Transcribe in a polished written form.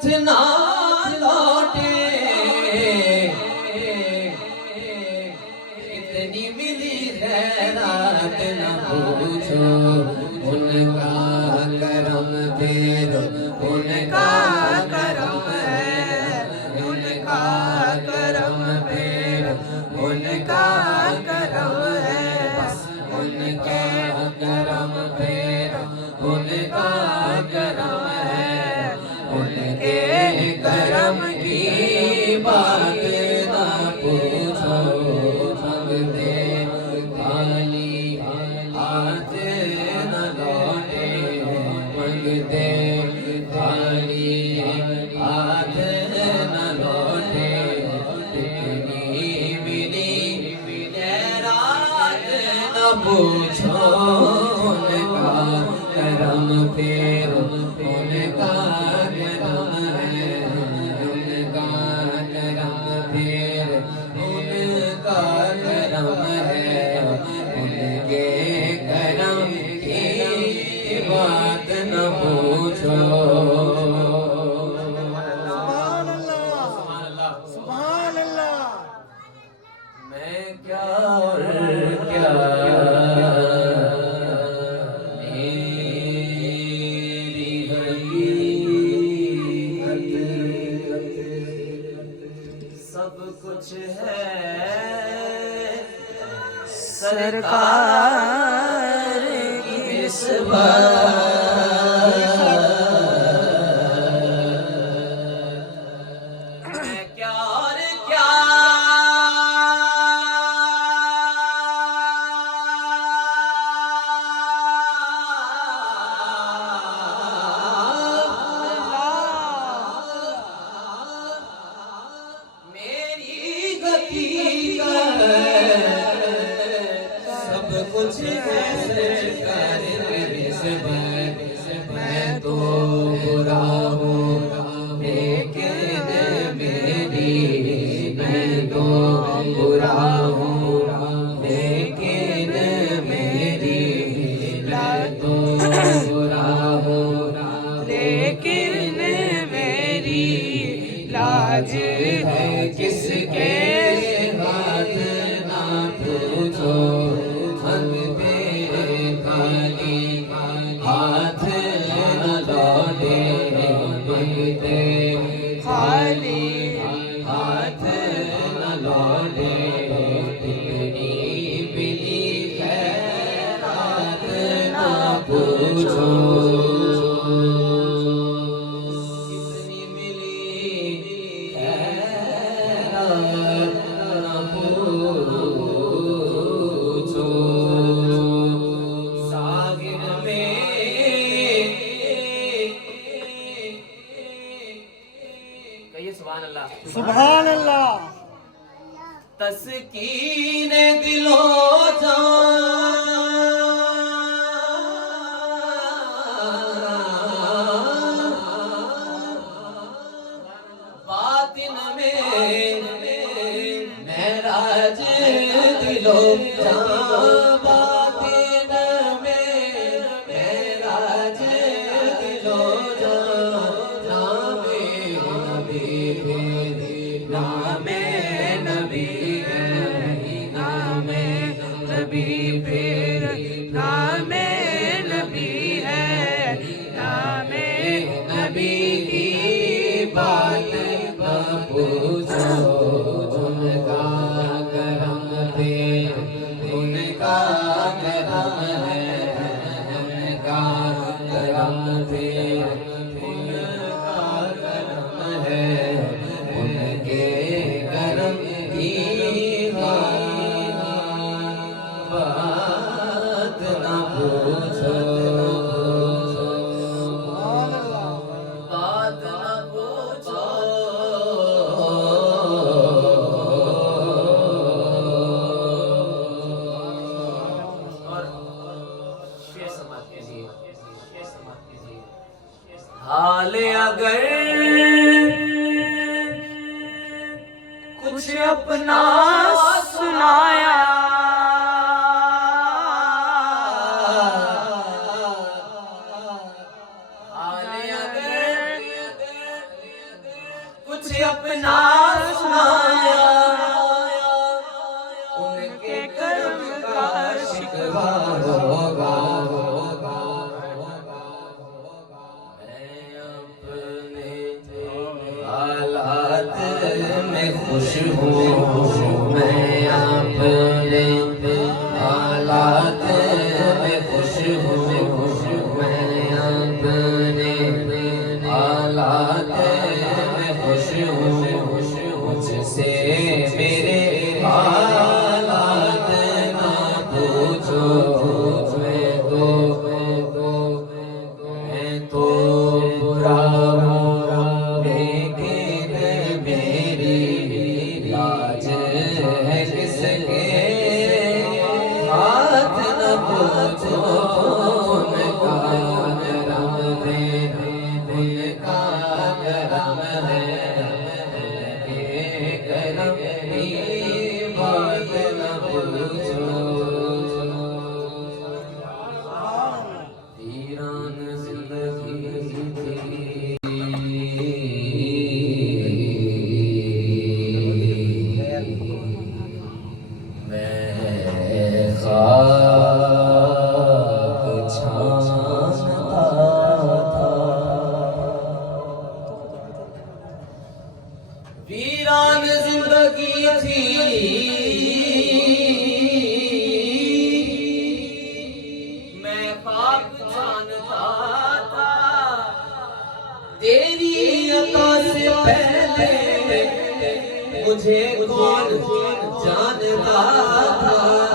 हाथ ना लौटे, इतनी मिली खैरात न पूछो, उनका करम फिर उनका करम है, उनका करम फिर उनका करम है, बस उनके करम फिर उनका करम है, उनके करम की बात ना पूछो, मंगते खाली हाथ न लौटे, मंगते खाली हाथ न लौटे, इतनी मिली खैरात न पूछो, उनका करम फिर उनका करम है, उनका करम फिर उनका करम है, उनके करम की बात न पूछो। सुभान अल्लाह। मैं क्या और क्या मेरी हकीकत सब कुछ है सरकार की निस्बत। मैं क्या और क्या मेरी हकीकत सब कुछ है सरकार की निस्बत। मैं तो बुरा हूँ लेकिन मेरी, मैं तो बुरा हूँ लेकिन मेरी, मैं तो बुरा हूँ लेकिन मेरी लाज है किसके हाथ ना पूछो, मंगते खाली हाथ न लौटे, मंगते खाली हाथ न लौटे, इतनी मिली खैरात न पूछो, इतनी मिली खैरात न पूछो। सागिर में कहिए सुभान अल्लाह। सुभान अल्लाह। तस्कीन दिलो बातिन में महराज दिलो बातिन में महराज दिलो नामे नबी नामे नबी नामे नबी फिर नामे नबी है, नामे नबी की बात न पूछो, उनका करम फिर उनका करम है, उनका करम फिर उनका करम है, उनके करम की बात न पूछो, सुभान अल्लाह। बात न पूछो। और शेर समाज कीजिए, शेर समाज कीजिए। हाल अगर कुछ अपना सुनाया, हाल अगर अपना सुनाया, उनके कर्म का शिकवा होगा। मैं अपने हालात में खुश हूँ, मैं अपने हालात में खुश हूँ, मैं अपने हालात में खुश हूँ। मुझसे मेरे हालात ना पूछो, मैं तो बुरा हूँ, लेकिन मेरी लाज है किसके हाथ न पूछो। उनका करम है, उनका करम है, उनके करम की बात न पूछो। वीरान जिंदगी थी, मैं खाक छानता था। वीरान जिंदगी थी, मैं खाक छानता था। तेरी अता से पहले मुझे कौन जानता था।